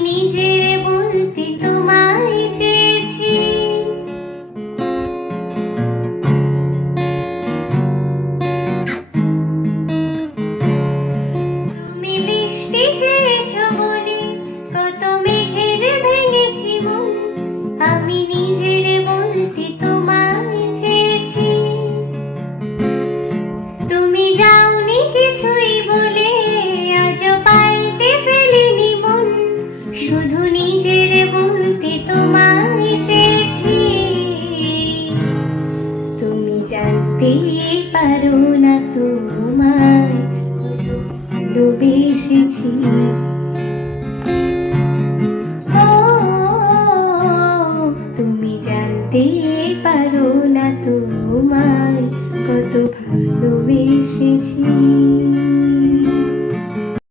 নিজের বলতে তোমার ভুলতে পারো না তোমায়। ভালোবেসেছি। তুমি জানতে